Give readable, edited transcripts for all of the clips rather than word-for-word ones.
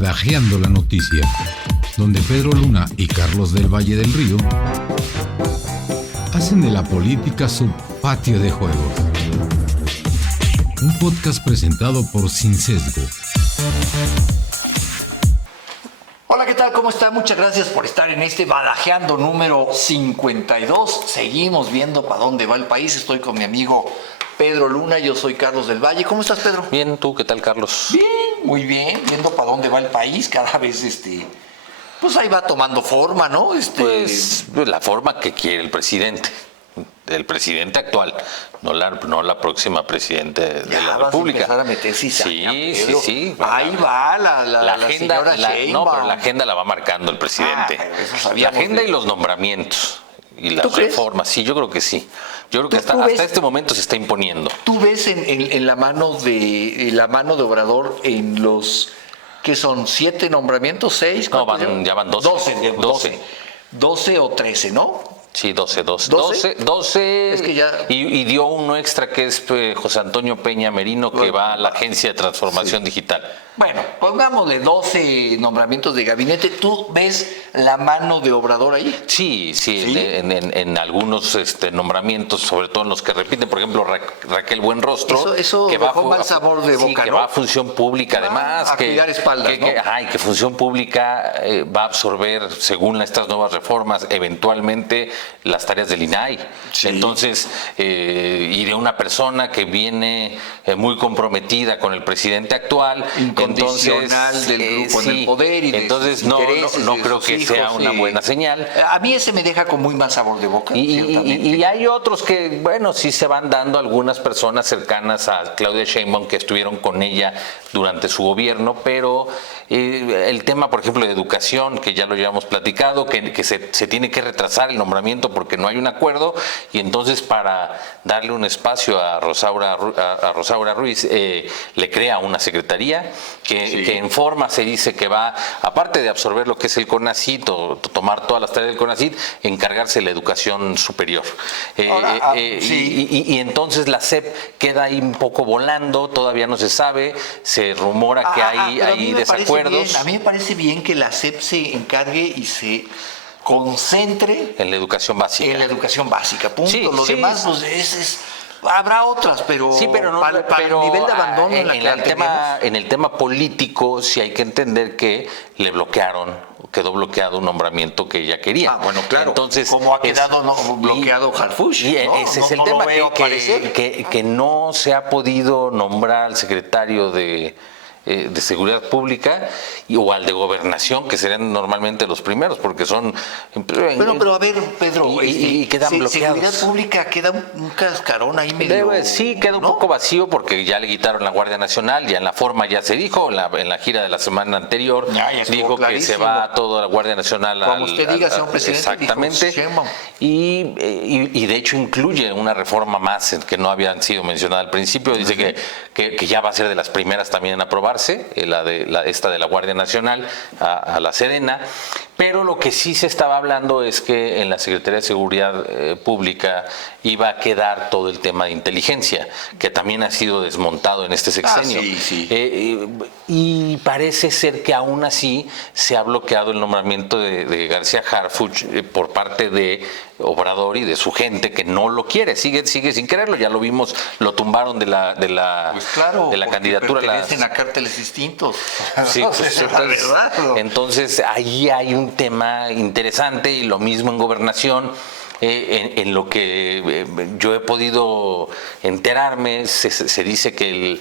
Badajeando la Noticia, donde Pedro Luna y Carlos del Valle del Río hacen de la política su patio de juegos. Un podcast presentado por Sin Sesgo. Hola, ¿qué tal? ¿Cómo está? Muchas gracias por estar en este Badajeando número 52. Seguimos viendo para dónde va el país. Estoy con mi amigo Pedro Luna, yo soy Carlos del Valle. ¿Cómo estás, Pedro? Bien, ¿tú qué tal, Carlos? Bien, muy bien, viendo para dónde va el país. Cada vez, pues ahí va tomando forma, ¿no? Pues la forma que quiere el presidente actual, no la próxima presidente de la República. A meter cizaña, sí. Ahí va la agenda, señora Sheinbaum. No, pero la agenda la va marcando el presidente. La agenda y los nombramientos y las reformas, sí, yo creo que sí. Yo creo que hasta este momento se está imponiendo. ¿Tú ves en la mano de Obrador en los que son 7 nombramientos, 6? No, ya van 12. 12 o 13, ¿no? Sí, 12. Es que ya... y dio uno extra que es José Antonio Peña Merino, que va a la Agencia de Transformación Digital. Bueno, pongámosle 12 nombramientos de gabinete. ¿Tú ves la mano de Obrador ahí? Sí. En algunos nombramientos, sobre todo en los que repiten, por ejemplo, Raquel Buenrostro. Eso que va mal sabor de boca, que ¿no? va a Función Pública, además. A cuidar espaldas, ¿no? Y que Función Pública va a absorber, según estas nuevas reformas, eventualmente las tareas del INAI. Sí. Entonces, y de una persona que viene muy comprometida con el presidente actual, incondicional del grupo en el poder y entonces no creo que sea una buena señal. A mí ese me deja con muy mal sabor de boca. Y hay otros que, bueno, sí se van dando algunas personas cercanas a Claudia Sheinbaum que estuvieron con ella durante su gobierno, pero el tema, por ejemplo, de educación, que ya lo llevamos platicado, que se tiene que retrasar el nombramiento porque no hay un acuerdo, y entonces para darle un espacio a Rosaura Ruiz, le crea una secretaría que en forma se dice que va, aparte de absorber lo que es el CONACYT o tomar todas las tareas del CONACYT, encargarse de la educación superior. Y entonces la SEP queda ahí un poco volando, todavía no se sabe, se rumora que hay desacuerdos. A mí me parece bien que la SEP se encargue y se concentre en la educación básica. En la educación básica, punto. Lo demás, pues habrá otras, pero para el nivel de abandono en el tema político sí hay que entender que quedó bloqueado un nombramiento que ella quería. Bueno, claro. Entonces, ¿cómo ha quedado bloqueado Harfuch? Ese es el tema, que no se ha podido nombrar al secretario de Seguridad Pública o al de Gobernación, que serían normalmente los primeros, porque son... Pero a ver, Pedro, y quedan bloqueados. Seguridad Pública queda un cascarón ahí medio... Sí, queda un poco vacío porque ya le quitaron la Guardia Nacional, ya en la forma ya se dijo, en la gira de la semana anterior, dijo que se va toda la Guardia Nacional como usted diga, señor presidente. Exactamente. Y de hecho incluye una reforma más que no habían sido mencionada al principio, dice que ya va a ser de las primeras también en aprobarse, esta de la Guardia Nacional a la Sedena, pero lo que sí se estaba hablando es que en la Secretaría de Seguridad Pública iba a quedar todo el tema de inteligencia, que también ha sido desmontado en este sexenio. Y parece ser que aún así se ha bloqueado el nombramiento de García Harfuch por parte de Obrador y de su gente, que no lo quiere, sigue sin quererlo. Ya lo vimos, lo tumbaron de la candidatura. Pertenecen a cárteles distintos. Sí, entonces ahí hay un tema interesante, y lo mismo en Gobernación. En lo que yo he podido enterarme, se dice que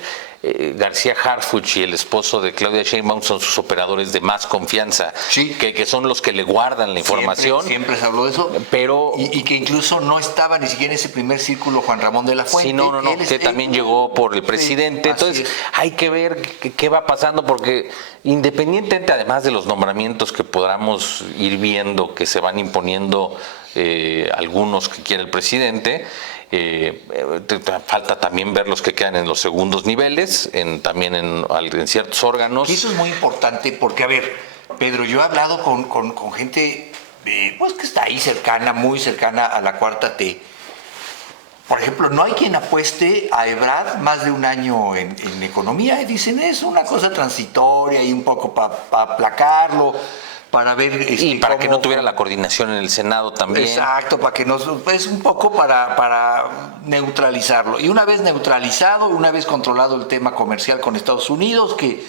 García Harfuch y el esposo de Claudia Sheinbaum son sus operadores de más confianza, que son los que le guardan la información. Siempre se habló de eso, pero y que incluso no estaba ni siquiera en ese primer círculo Juan Ramón de la Fuente. Sí, que también llegó por el presidente. Entonces hay que ver qué va pasando, porque independientemente, además de los nombramientos que podamos ir viendo que se van imponiendo, algunos que quiere el presidente, falta también ver los que quedan en los segundos niveles, también en ciertos órganos. Y eso es muy importante porque, a ver, Pedro, yo he hablado con gente pues que está ahí cercana, muy cercana a la 4T, por ejemplo, no hay quien apueste a Ebrard más de un año en economía, y dicen es una cosa transitoria y un poco para aplacarlo, para ver... y para que no tuviera la coordinación en el Senado también. Exacto, para que no... Es un poco para neutralizarlo. Y una vez neutralizado, una vez controlado el tema comercial con Estados Unidos, que...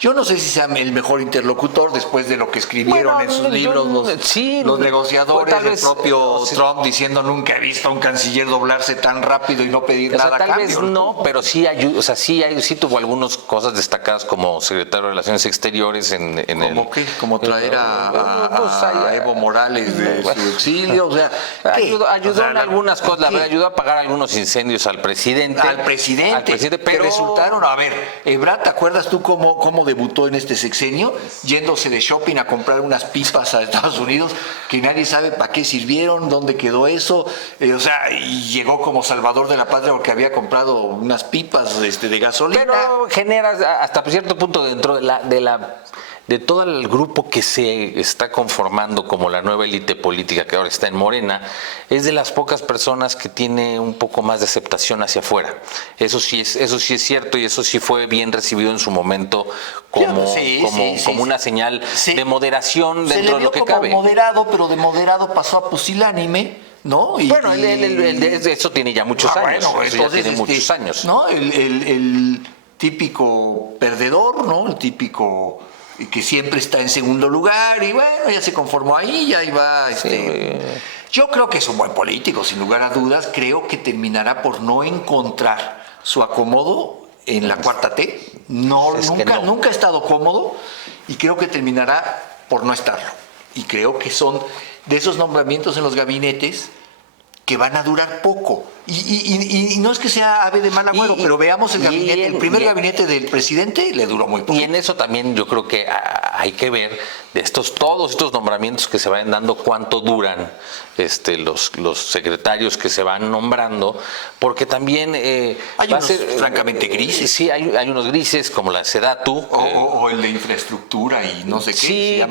Yo no sé si sea el mejor interlocutor después de lo que escribieron en sus libros los negociadores, el propio Trump diciendo nunca he visto a un canciller doblarse tan rápido y no pedir nada a cambio. Tal vez no, pero sí ayuda, o sea, sí tuvo algunas cosas destacadas como secretario de Relaciones Exteriores en ¿Cómo qué? Como traer a Evo Morales de su exilio, o sea, ayudó en algunas cosas, la verdad, ayudó a apagar algunos incendios al presidente. Al presidente, pero que resultaron, a ver, Ebrard, ¿te acuerdas tú cómo debutó en este sexenio? Yéndose de shopping a comprar unas pipas a Estados Unidos que nadie sabe para qué sirvieron, dónde quedó eso, o sea, y llegó como salvador de la patria porque había comprado unas pipas de gasolina. Pero generas hasta cierto punto dentro de todo el grupo que se está conformando como la nueva élite política que ahora está en Morena, es de las pocas personas que tiene un poco más de aceptación hacia afuera. Eso sí es cierto, y eso sí fue bien recibido en su momento como una señal de moderación dentro de lo que cabe. Se le vio como moderado, pero de moderado pasó a pusilánime, ¿no? Bueno, eso tiene ya muchos años. Bueno, eso entonces, ya tiene muchos años. ¿No? El típico perdedor, ¿no? El típico que siempre está en segundo lugar y bueno, ya se conformó ahí, ya iba. Yo creo que es un buen político, sin lugar a dudas. Creo que terminará por no encontrar su acomodo en la cuarta T. Nunca ha estado cómodo y creo que terminará por no estarlo. Y creo que son de esos nombramientos en los gabinetes que van a durar poco. Y no es que sea ave de mal agüero, pero veamos el primer gabinete del presidente le duró muy poco. Y en eso también yo creo que hay que ver de todos estos nombramientos que se vayan dando, cuánto duran los secretarios que se van nombrando, porque también hay unos francamente grises. Sí, hay unos grises como la Sedatu. O el de infraestructura y no sé qué. Sí,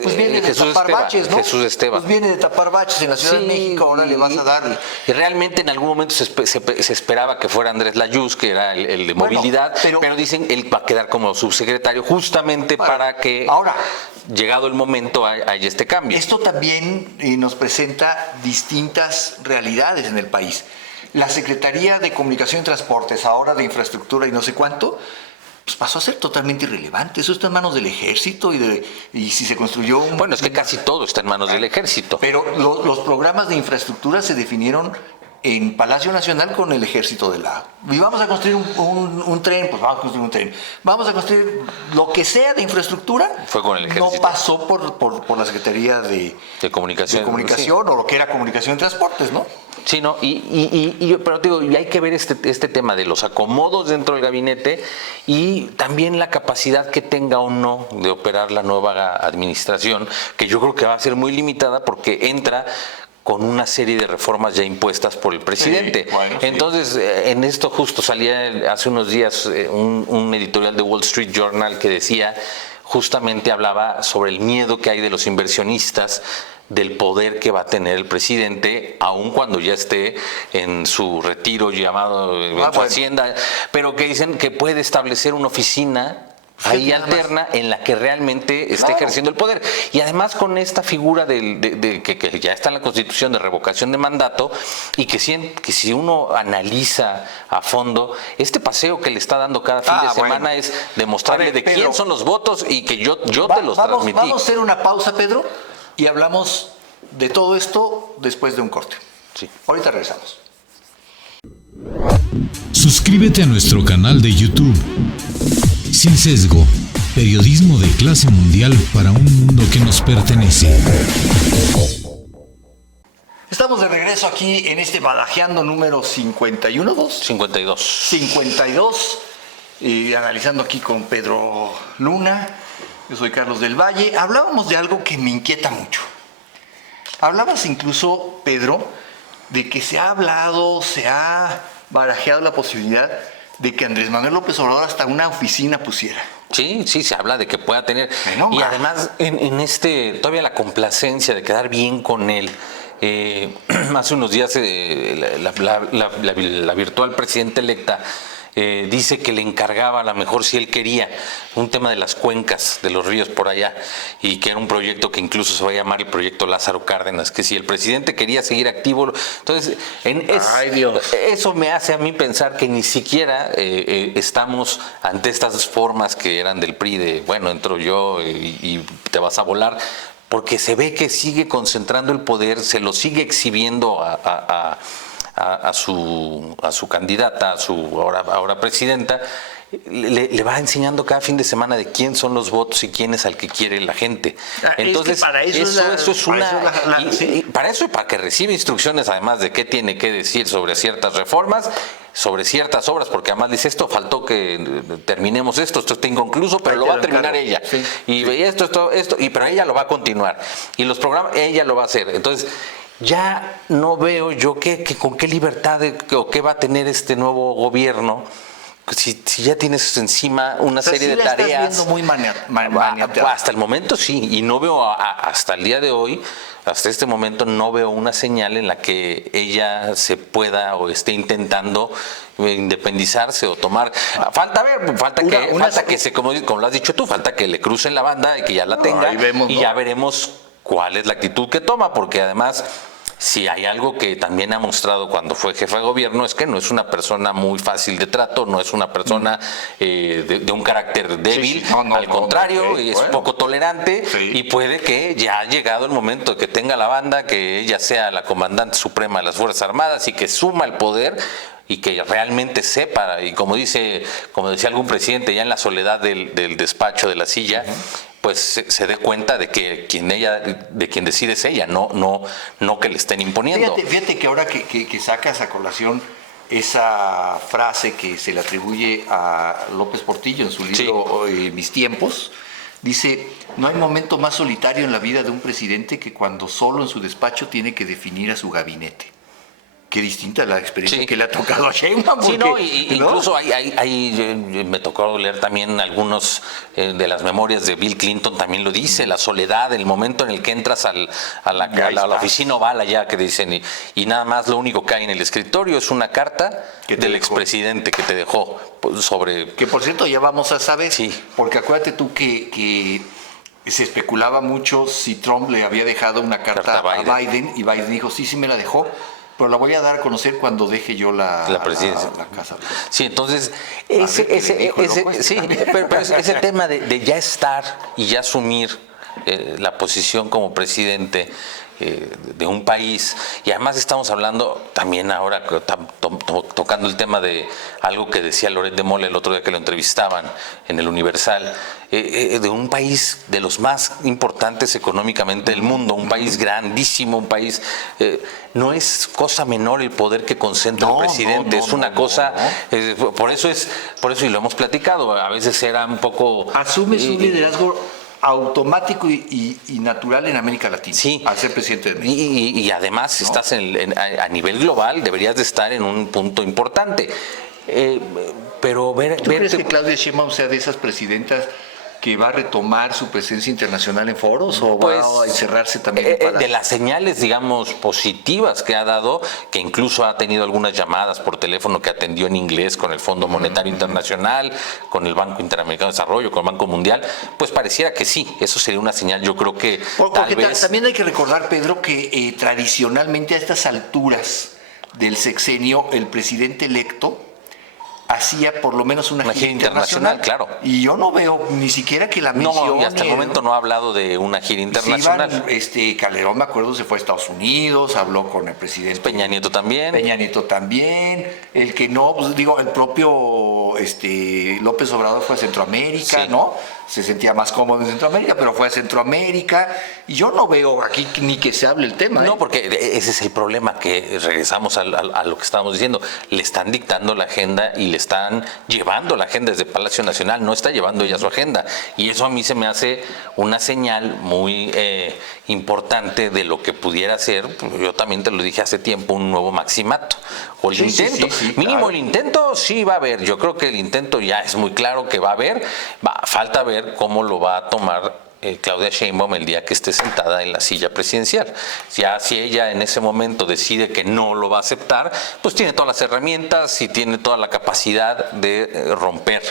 pues viene de tapar baches, ¿no? Jesús Esteban. Pues viene de tapar baches en la Ciudad de México, ahora le vas a dar. Y realmente en algún momento se esperaba que fuera Andrés Layuz, que era el de movilidad, pero dicen él va a quedar como subsecretario justamente para que, ahora, llegado el momento, haya este cambio. Esto también nos presenta distintas realidades en el país. La Secretaría de Comunicación y Transportes, ahora de Infraestructura y no sé cuánto, pues pasó a ser totalmente irrelevante. Eso está en manos del ejército y si se construyó Bueno, es que casi todo está en manos del ejército. Pero los programas de infraestructura se definieron en Palacio Nacional con el ejército del lado. Y vamos a construir un tren, pues vamos a construir un tren. Vamos a construir lo que sea de infraestructura. Fue con el ejército. No pasó por la Secretaría de Comunicación sí. O lo que era Comunicación y Transportes, ¿no? Sí, no, pero te digo, y hay que ver este tema de los acomodos dentro del gabinete y también la capacidad que tenga o no de operar la nueva administración, que yo creo que va a ser muy limitada porque entra con una serie de reformas ya impuestas por el presidente. Sí, bueno, entonces, sí. En esto justo salía hace unos días un editorial de Wall Street Journal que decía, justamente hablaba sobre el miedo que hay de los inversionistas del poder que va a tener el presidente, aun cuando ya esté en su retiro llamado en su hacienda, pero que dicen que puede establecer una oficina ahí alterna en la que realmente esté ejerciendo el poder. Y además con esta figura que ya está en la Constitución de revocación de mandato y que si uno analiza a fondo, este paseo que le está dando cada fin de semana es demostrarle de quién son los votos y que yo te los transmití. Vamos a hacer una pausa, Pedro, y hablamos de todo esto después de un corte. Sí. Ahorita regresamos. Suscríbete a nuestro canal de YouTube. Sin Sesgo, periodismo de clase mundial para un mundo que nos pertenece. Estamos de regreso aquí en este Badajeando número 51, 52, analizando aquí con Pedro Luna. Yo soy Carlos del Valle. Hablábamos de algo que me inquieta mucho. Hablabas incluso, Pedro, de que se ha barajeado la posibilidad de que Andrés Manuel López Obrador hasta una oficina pusiera. Sí, se habla de que pueda tener. Y además, todavía la complacencia de quedar bien con él, Hace unos días la virtual presidenta electa dice que le encargaba, a lo mejor si él quería, un tema de las cuencas de los ríos por allá, y que era un proyecto que incluso se va a llamar el proyecto Lázaro Cárdenas, que si el presidente quería seguir activo, entonces Ay, Dios. eso me hace a mí pensar que ni siquiera estamos ante estas formas que eran del PRI de, bueno, entro yo y te vas a volar, porque se ve que sigue concentrando el poder, se lo sigue exhibiendo a su candidata, a su ahora presidenta, le va enseñando cada fin de semana de quién son los votos y quién es al que quiere la gente. Entonces, para eso es una... y para eso y para que reciba instrucciones además de qué tiene que decir sobre ciertas reformas, sobre ciertas obras, porque además dice esto, faltó que terminemos esto está inconcluso, pero lo va a terminar ella. Sí, y sí. Esto, pero ella lo va a continuar. Y los programas, ella lo va a hacer. Entonces, ya no veo yo con qué libertad o qué va a tener este nuevo gobierno si ya tienes encima una serie de tareas. Estás viendo muy hasta el momento sí, y no veo hasta el día de hoy, hasta este momento no veo una señal en la que ella se pueda o esté intentando independizarse o tomar. Falta que se, como lo has dicho tú, falta que le crucen la banda y que ya la tenga, ya veremos cuál es la actitud que toma, porque además, si hay algo que también ha mostrado cuando fue jefa de gobierno, es que no es una persona muy fácil de trato, no es una persona de un carácter débil, al contrario, es poco tolerante, y puede que ya ha llegado el momento de que tenga la banda, que ella sea la comandante suprema de las Fuerzas Armadas y que suma el poder, y que realmente sepa, y como decía algún presidente, ya en la soledad del despacho, de la silla, pues se dé cuenta de que quien decide es ella, no que le estén imponiendo. Fíjate que ahora que sacas a colación esa frase que se le atribuye a López Portillo en su libro Mis tiempos, dice: no hay momento más solitario en la vida de un presidente que cuando solo en su despacho tiene que definir a su gabinete. Qué distinta la experiencia que le ha tocado a Sheinbaum. Incluso me tocó leer también algunos de las memorias de Bill Clinton, también lo dice, la soledad, el momento en el que entras a la oficina oval allá, que dicen, y nada más lo único que hay en el escritorio es una carta del expresidente que te dejó sobre... Que por cierto ya vamos a saber, porque acuérdate tú que se especulaba mucho si Trump le había dejado una carta a Biden, y Biden dijo, sí me la dejó, pero la voy a dar a conocer cuando deje yo la presidencia. La casa. Sí, entonces, ese tema de ya estar y ya asumir la posición como presidente de un país, y además estamos hablando también ahora tocando el tema de algo que decía Loret de Mola el otro día que lo entrevistaban en el Universal, de un país de los más importantes económicamente del mundo, un país grandísimo, un país, no es cosa menor el poder que concentra el presidente, es una cosa, por eso y lo hemos platicado, a veces era un poco... Asumes un liderazgo automático y natural en América Latina, al ser presidente de México. Y además estás a nivel global, deberías de estar en un punto importante. Pero ¿Tú crees que Claudia Sheinbaum sea de esas presidentas que va a retomar su presencia internacional en foros o va a encerrarse también en de las señales, digamos, positivas que ha dado, que incluso ha tenido algunas llamadas por teléfono que atendió en inglés con el Fondo Monetario Internacional, con el Banco Interamericano de Desarrollo, con el Banco Mundial, pues pareciera que sí, eso sería una señal, yo creo que tal vez... También hay que recordar, Pedro, que tradicionalmente a estas alturas del sexenio, el presidente electo hacía por lo menos una gira internacional, claro. Y yo no veo ni siquiera que la mencione. No, y hasta el momento no ha hablado de una gira internacional. Calderón, me acuerdo, se fue a Estados Unidos, habló con el presidente. Peña Nieto también. El que no, pues digo, el propio López Obrador fue a Centroamérica, ¿no? Se sentía más cómodo en Centroamérica, pero fue a Centroamérica. Y yo no veo aquí ni que se hable el tema. No, porque ese es el problema, que regresamos a lo que estábamos diciendo. Le están dictando la agenda y le están llevando la agenda desde Palacio Nacional, no está llevando ella su agenda, y eso a mí se me hace una señal muy importante de lo que pudiera ser, yo también te lo dije hace tiempo, un nuevo maximato, o el intento, mínimo claro. El intento sí va a haber, yo creo que el intento ya es muy claro que va a haber, falta ver cómo lo va a tomar Claudia Sheinbaum el día que esté sentada en la silla presidencial. Ya si ella en ese momento decide que no lo va a aceptar, pues tiene todas las herramientas y tiene toda la capacidad de romper.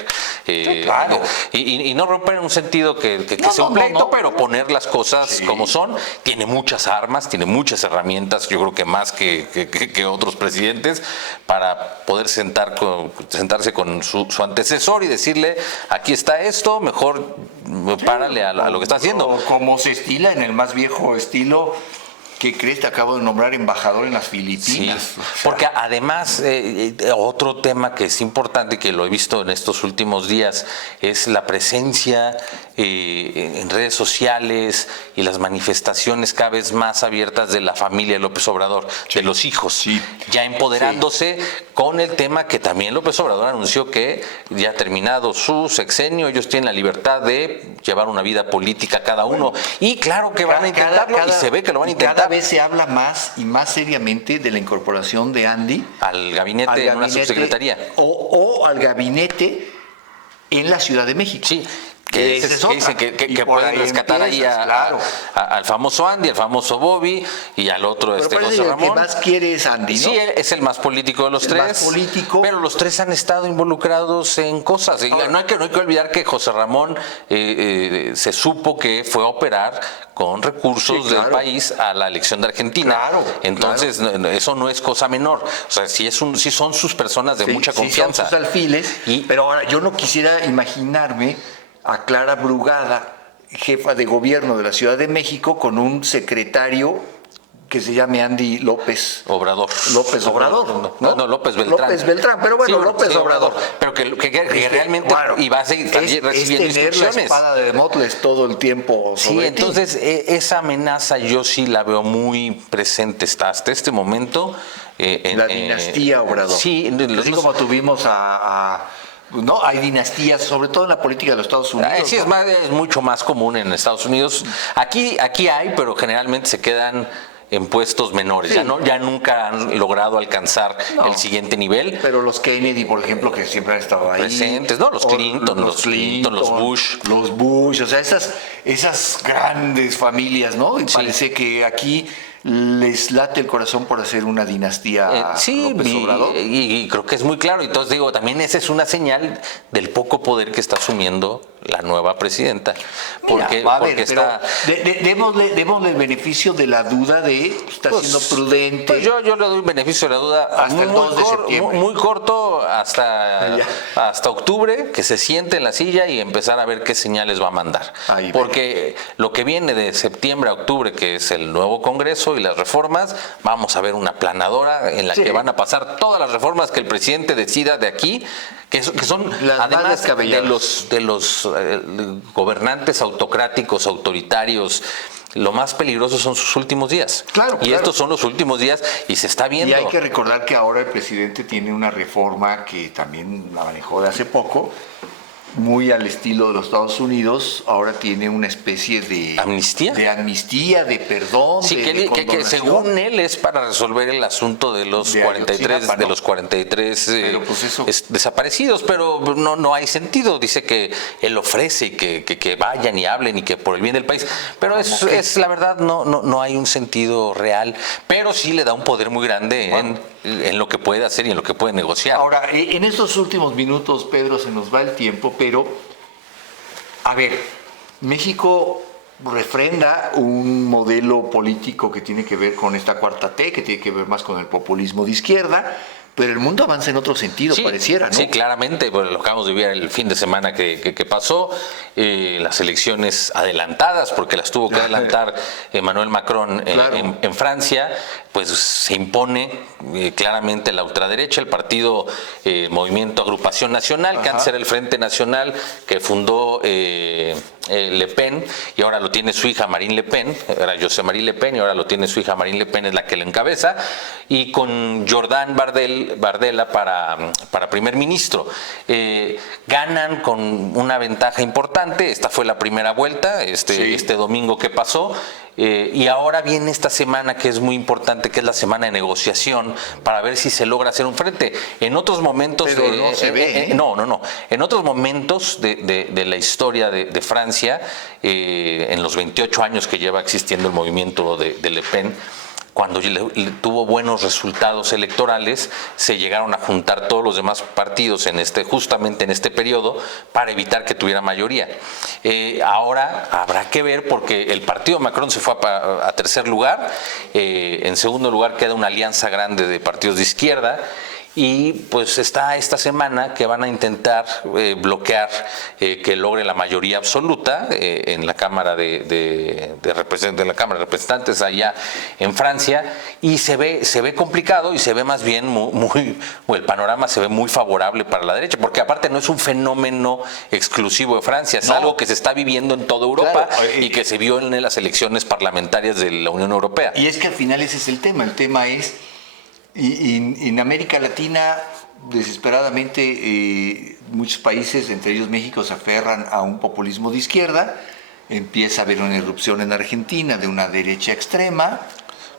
Claro. Y no romper en un sentido que No, sea un pleito, no. pero poner las cosas como son. Tiene muchas armas, tiene muchas herramientas, yo creo que más que otros presidentes, para poder sentarse con su antecesor y decirle, aquí está esto, mejor párale a lo que está haciendo. Como se estila en el más viejo estilo. ¿Qué crees? Te acabo de nombrar embajador en las Filipinas. Sí, porque además otro tema que es importante y que lo he visto en estos últimos días es la presencia en redes sociales y las manifestaciones cada vez más abiertas de la familia López Obrador, de los hijos, ya empoderándose con el tema que también López Obrador anunció que ya terminado su sexenio, ellos tienen la libertad de llevar una vida política cada uno, y claro que van a intentarlo y se ve que lo van a intentar. Cada vez se habla más y más seriamente de la incorporación de Andy al gabinete en una subsecretaría. O al gabinete en la Ciudad de México. Sí. Que dicen que pueden rescatar ahí al famoso Andy, al famoso Bobby y al otro José Ramón. El que más quiere es Andy, ¿no? Sí, es el más político de los tres. Más político. Pero los tres han estado involucrados en cosas. No hay que olvidar que José Ramón se supo que fue a operar con recursos del país a la elección de Argentina. Entonces, eso no es cosa menor. O sea, sí son sus personas de mucha confianza. Son sus alfiles. Pero ahora, yo no quisiera imaginarme a Clara Brugada, jefa de gobierno de la Ciudad de México, con un secretario que se llame Andy López Obrador. López Obrador. No, López Beltrán. López Beltrán, pero bueno, sí, López Obrador. Pero que realmente iba a seguir recibiendo es tener instrucciones. La espada de Demócles todo el tiempo sobre ti. Entonces esa amenaza yo sí la veo muy presente hasta este momento. La dinastía Obrador. Sí. Así como tuvimos no, hay dinastías, sobre todo en la política de los Estados Unidos. Sí, ¿no? es mucho más común en Estados Unidos. Aquí hay, pero generalmente se quedan en puestos menores. Sí. Ya nunca han logrado alcanzar el siguiente nivel. Pero los Kennedy, por ejemplo, que siempre han estado ahí. Presentes, ¿no? Los Clinton, los Bush. Los Bush, o sea, esas grandes familias, ¿no? Y parece que aquí les late el corazón por hacer una dinastía López Obrador. Y creo que es muy claro. Entonces digo, también esa es una señal del poco poder que está asumiendo la nueva presidenta. Porque está... Démosle el beneficio de la duda de está siendo prudente. Pues yo le doy beneficio de la duda hasta el 2 de septiembre. Muy corto, hasta octubre, que se siente en la silla y empezar a ver qué señales va a mandar. Porque lo que viene de septiembre a octubre, que es el nuevo Congreso y las reformas, vamos a ver una planadora en la que van a pasar todas las reformas que el presidente decida de aquí, que son las además de los gobernantes autocráticos, autoritarios. Lo más peligroso son sus últimos días. Estos son los últimos días y se está viendo. Y hay que recordar que ahora el presidente tiene una reforma que también la manejó de hace poco, muy al estilo de los Estados Unidos. Ahora tiene una especie de amnistía, de perdón. Sí, que según él es para resolver el asunto de los 43 desaparecidos, pero no hay sentido. Dice que él ofrece que vayan y hablen y que por el bien del país, pero es la verdad no hay un sentido real, pero sí le da un poder muy grande en lo que puede hacer y en lo que puede negociar. Ahora, en estos últimos minutos, Pedro, se nos va el tiempo, pero, a ver, México refrenda un modelo político que tiene que ver con esta cuarta T, que tiene que ver más con el populismo de izquierda, pero el mundo avanza en otro sentido, pareciera, ¿no? Sí, claramente, pues lo acabamos de ver el fin de semana que pasó, las elecciones adelantadas, porque las tuvo que adelantar Emmanuel Macron en Francia, pues se impone claramente la ultraderecha, el partido Movimiento Agrupación Nacional, que antes era el Frente Nacional, que fundó Le Pen, y ahora lo tiene su hija Marine Le Pen, era José Marie Le Pen, y ahora lo tiene su hija Marine Le Pen, es la que lo encabeza, y con Jordan Bardella para primer ministro. ganan con una ventaja importante. Esta fue la primera vuelta, este domingo que pasó. Y ahora viene esta semana que es muy importante, que es la semana de negociación, para ver si se logra hacer un frente. En otros momentos... Pero no se ve, ¿eh? No. En otros momentos de la historia de Francia, en los 28 años que lleva existiendo el movimiento de Le Pen, cuando tuvo buenos resultados electorales, se llegaron a juntar todos los demás partidos justamente en este periodo para evitar que tuviera mayoría. Ahora habrá que ver, porque el partido Macron se fue a tercer lugar, en segundo lugar queda una alianza grande de partidos de izquierda. Y pues está esta semana que van a intentar bloquear que logre la mayoría absoluta en la Cámara de Representantes allá en Francia, y se ve complicado y se ve más bien el panorama se ve muy favorable para la derecha, porque aparte no es un fenómeno exclusivo de Francia, es algo que se está viviendo en toda Europa, claro, y que se vio en las elecciones parlamentarias de la Unión Europea. Y es que al final ese es el tema es... Y en América Latina, desesperadamente, muchos países, entre ellos México, se aferran a un populismo de izquierda. Empieza a haber una irrupción en Argentina de una derecha extrema.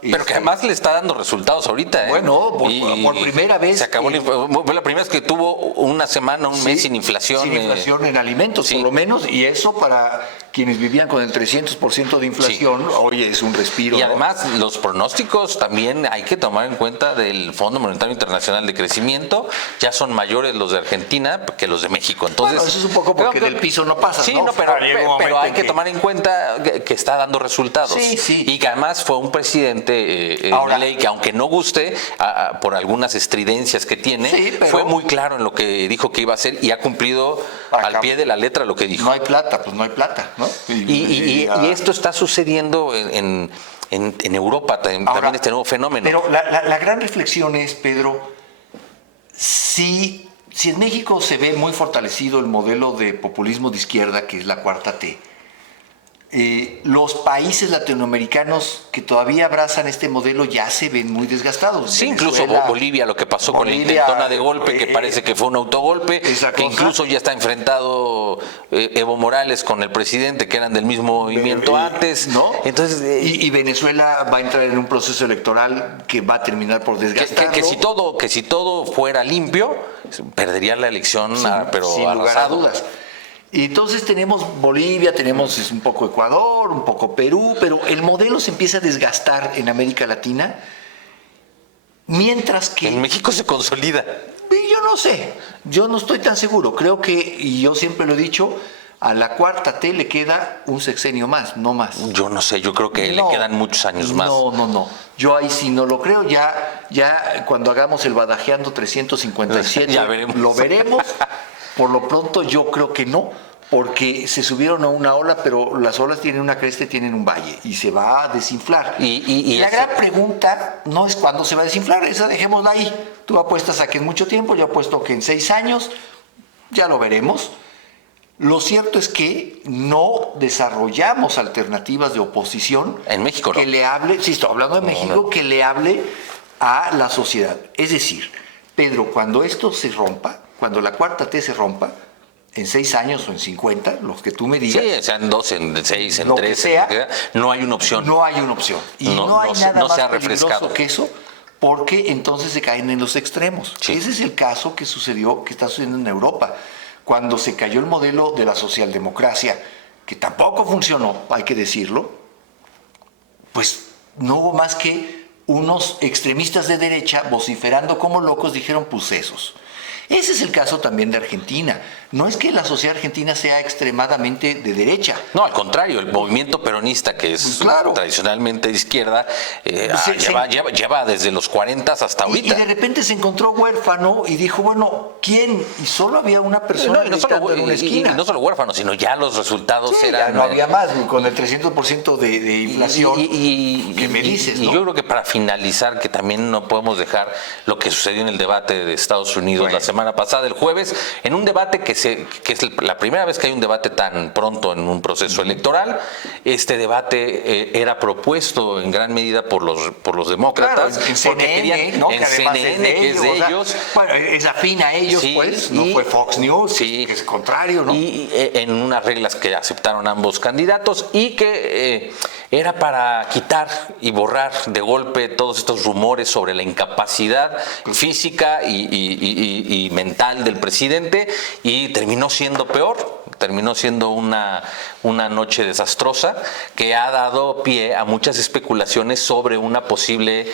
Pero que además le está dando resultados ahorita. Bueno, por primera vez. Se acabó fue la primera vez que tuvo una semana, un mes sin inflación. Sin inflación en alimentos, por lo menos. Y eso para quienes vivían con el 300% de inflación, oye, es un respiro. Y además, los pronósticos también hay que tomar en cuenta del Fondo Monetario Internacional de Crecimiento. Ya son mayores los de Argentina que los de México. Entonces, bueno, eso es un poco porque del piso no pasa, ¿no? Pero hay que tomar en cuenta que está dando resultados. Sí. Y que además fue un presidente Milei, que aunque no guste por algunas estridencias que tiene, fue muy claro en lo que dijo que iba a hacer y ha cumplido al pie de la letra lo que dijo. No hay plata, pues no hay plata, ¿no? Y esto está sucediendo en Europa también, este nuevo fenómeno. Pero la gran reflexión es, Pedro, si en México se ve muy fortalecido el modelo de populismo de izquierda, que es la cuarta T, los países latinoamericanos que todavía abrazan este modelo ya se ven muy desgastados. Sí, incluso Bolivia, lo que pasó con la intentona de golpe, que parece que fue un autogolpe, que incluso ya está enfrentado Evo Morales con el presidente, que eran del mismo movimiento antes. ¿No? Entonces, y Venezuela va a entrar en un proceso electoral que va a terminar por desgastarlo. Que si todo fuera limpio, perdería la elección, pero sin arrasado. lugar a dudas. Y entonces tenemos Bolivia, tenemos un poco Ecuador, un poco Perú, pero el modelo se empieza a desgastar en América Latina, mientras que... En México se consolida. Yo no sé, yo no estoy tan seguro. Creo que, y yo siempre lo he dicho, a la cuarta T le queda un sexenio más, no más. Yo no sé, yo creo que le quedan muchos años más. No. Yo ahí sí no lo creo. Ya cuando hagamos el Badajeando 357 ya veremos. Lo veremos. Por lo pronto yo creo que no, porque se subieron a una ola, pero las olas tienen una cresta y tienen un valle, y se va a desinflar. Y la gran pregunta no es cuándo se va a desinflar, esa dejémosla ahí. Tú apuestas a que en mucho tiempo, yo apuesto que en 6 años, ya lo veremos. Lo cierto es que no desarrollamos alternativas de oposición en México, que le hable, sí, estoy hablando de México, que le hable a la sociedad. Es decir, Pedro, cuando esto se rompa, cuando la cuarta T se rompa, en 6 años o en 50, los que tú me digas. Sí, sean 2, en 6, en 3, sea, no hay una opción. No hay una opción. Y no hay nada más peligroso que eso, porque entonces se caen en los extremos. Sí. Ese es el caso que está sucediendo en Europa. Cuando se cayó el modelo de la socialdemocracia, que tampoco funcionó, hay que decirlo, pues no hubo más que unos extremistas de derecha vociferando como locos, dijeron pues esos. Ese es el caso también de Argentina. No es que la sociedad argentina sea extremadamente de derecha. No, al contrario, el movimiento peronista, que es tradicionalmente de izquierda, lleva desde los 40 hasta ahorita. Y de repente se encontró huérfano y dijo, bueno, ¿quién? Y solo había una persona en una esquina. Y no solo huérfano, sino ya los resultados eran... Ya no había más, con el 300% de inflación. ¿Qué me dices? Y yo creo que para finalizar, que también no podemos dejar lo que sucedió en el debate de Estados Unidos la semana pasada, el jueves, en un debate que que es la primera vez que hay un debate tan pronto en un proceso electoral. Este debate era propuesto en gran medida por los demócratas. Claro, en porque CNN, querían, ¿no? en Que además CNN, que es de o sea, ellos. Bueno, es afín a ellos, Sí, pues, no fue Fox News, sí. que es contrario, ¿no? Y en unas reglas que aceptaron ambos candidatos y que era para quitar y borrar de golpe todos estos rumores sobre la incapacidad física y mental del presidente, y terminó siendo peor. Terminó siendo una noche desastrosa que ha dado pie a muchas especulaciones sobre una posible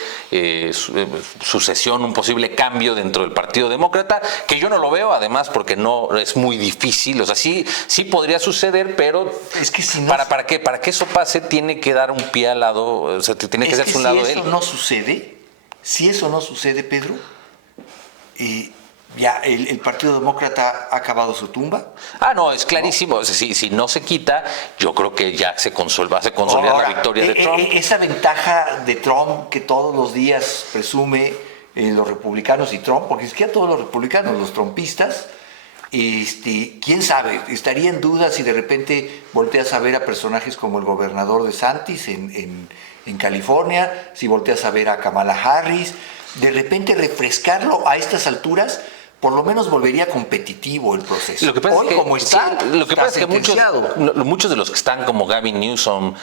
sucesión, un posible cambio dentro del Partido Demócrata, que yo no lo veo, además, porque no es muy difícil. O sea, sí podría suceder, pero es que si no, para que eso pase, tiene que dar un pie al lado, o sea, tiene que hacerse un lado de él. Si eso no sucede, Pedro, ya el Partido Demócrata ha acabado su tumba. No, es clarísimo. O sea, si no se quita, yo creo que ya se consolida la victoria de Trump. Esa ventaja de Trump que todos los días presume los republicanos y Trump, porque es que a todos los republicanos, los trumpistas, quién sabe, estaría en duda si de repente volteas a ver a personajes como el gobernador DeSantis en California, si volteas a ver a Kamala Harris, de repente refrescarlo a estas alturas. Por lo menos volvería competitivo el proceso. Lo que pasa Hoy, es que, como está, lo que pasa es que sentenciado. muchos de los que están, como Gavin Newsom,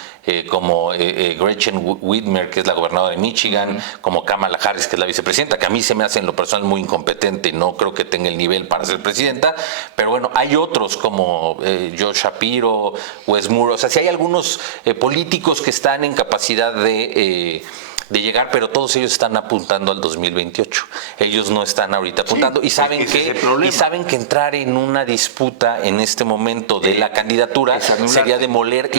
como Gretchen Whitmer, que es la gobernadora de Michigan, como Kamala Harris, que es la vicepresidenta, que a mí se me hace en lo personal muy incompetente, no creo que tenga el nivel para ser presidenta, pero bueno, hay otros como Joe Shapiro, Wes Moore, o sea, si hay algunos políticos que están en capacidad de llegar, pero todos ellos están apuntando al 2028. Ellos no están ahorita apuntando y saben que entrar en una disputa en este momento de la candidatura sería demoler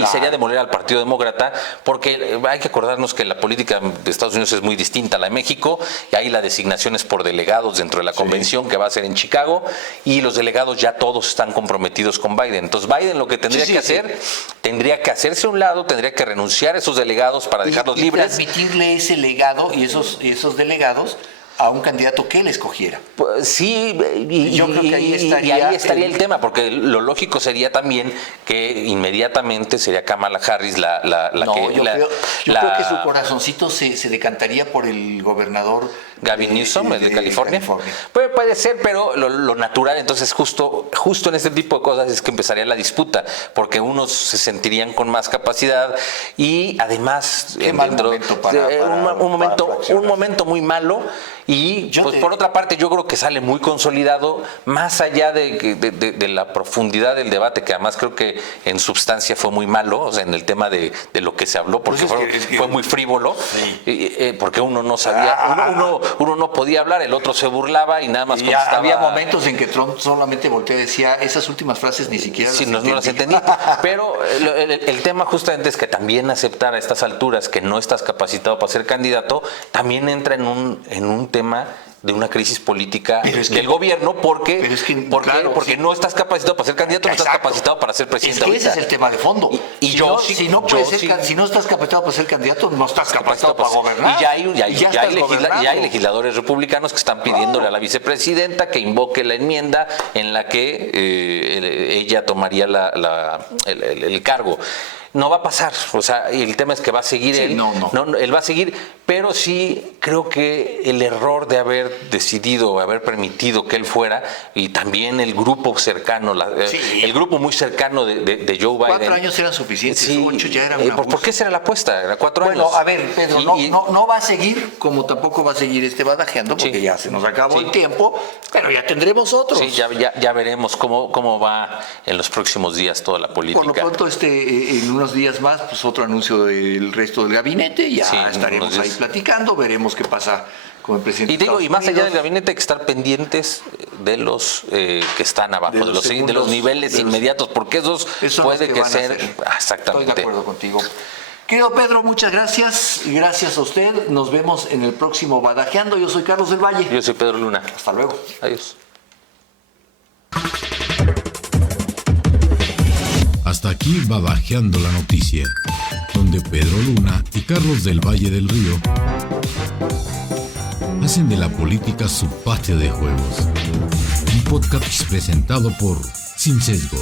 al Partido Demócrata, porque hay que acordarnos que la política de Estados Unidos es muy distinta a la de México, y ahí la designación es por delegados dentro de la convención que va a ser en Chicago, y los delegados ya todos están comprometidos con Biden. Entonces Biden lo que tendría que hacer, tendría que hacerse a un lado, tendría que renunciar a esos delegados para dejarlos libres. Transmitirle ese legado y esos delegados a un candidato que él escogiera. Pues sí, yo creo que ahí estaría el tema, porque lo lógico sería también que inmediatamente sería Kamala Harris yo creo que su corazoncito se decantaría por el gobernador Gavin Newsom, el de California. Puede ser, pero lo natural, entonces justo en este tipo de cosas es que empezaría la disputa, porque unos se sentirían con más capacidad y además un momento muy malo. Y por otra parte, yo creo que sale muy consolidado, más allá de la profundidad del debate, que además creo que en substancia fue muy malo, o sea, en el tema de lo que se habló, porque fue muy frívolo, porque uno no sabía, uno no podía hablar, el otro se burlaba y nada más contestaba. Había momentos en que Trump solamente volteó y decía esas últimas frases ni siquiera no las entendí. Pero el tema justamente es que también aceptar a estas alturas que no estás capacitado para ser candidato, también entra en un tema de una crisis política del gobierno, porque no estás capacitado para ser candidato, no estás capacitado para ser presidente. Es que ese es el tema de fondo. Si no estás capacitado para ser candidato, no estás capacitado para gobernar. Y ya hay legisladores republicanos que están pidiéndole a la vicepresidenta que invoque la enmienda en la que ella tomaría el cargo. No va a pasar, o sea, el tema es que va a seguir él. Él va a seguir, pero sí creo que el error de haber decidido, haber permitido que él fuera, y también el grupo cercano, el grupo muy cercano de Joe Biden. 4 años eran suficientes, 8 ya eran ¿Por qué será la apuesta? Era 4 años. Bueno, a ver, Pedro, no va a seguir, como tampoco va a seguir badajeando, porque ya se nos acabó el tiempo, pero ya tendremos otros. Sí, ya veremos cómo va en los próximos días toda la política. Por lo pronto, en unos días más, pues otro anuncio del resto del gabinete, ya estaremos ahí platicando, veremos qué pasa con el presidente. Y más allá del gabinete hay que estar pendientes de los que están abajo, de los niveles inmediatos, porque esos puede que ser. Exactamente. Estoy de acuerdo contigo. Querido Pedro, muchas gracias. Gracias a usted. Nos vemos en el próximo Badajeando. Yo soy Carlos del Valle. Yo soy Pedro Luna. Hasta luego. Adiós. Hasta aquí Badajeando la Noticia, donde Pedro Luna y Carlos del Valle del Río hacen de la política su patio de juegos. un podcast presentado por Sin Sesgo.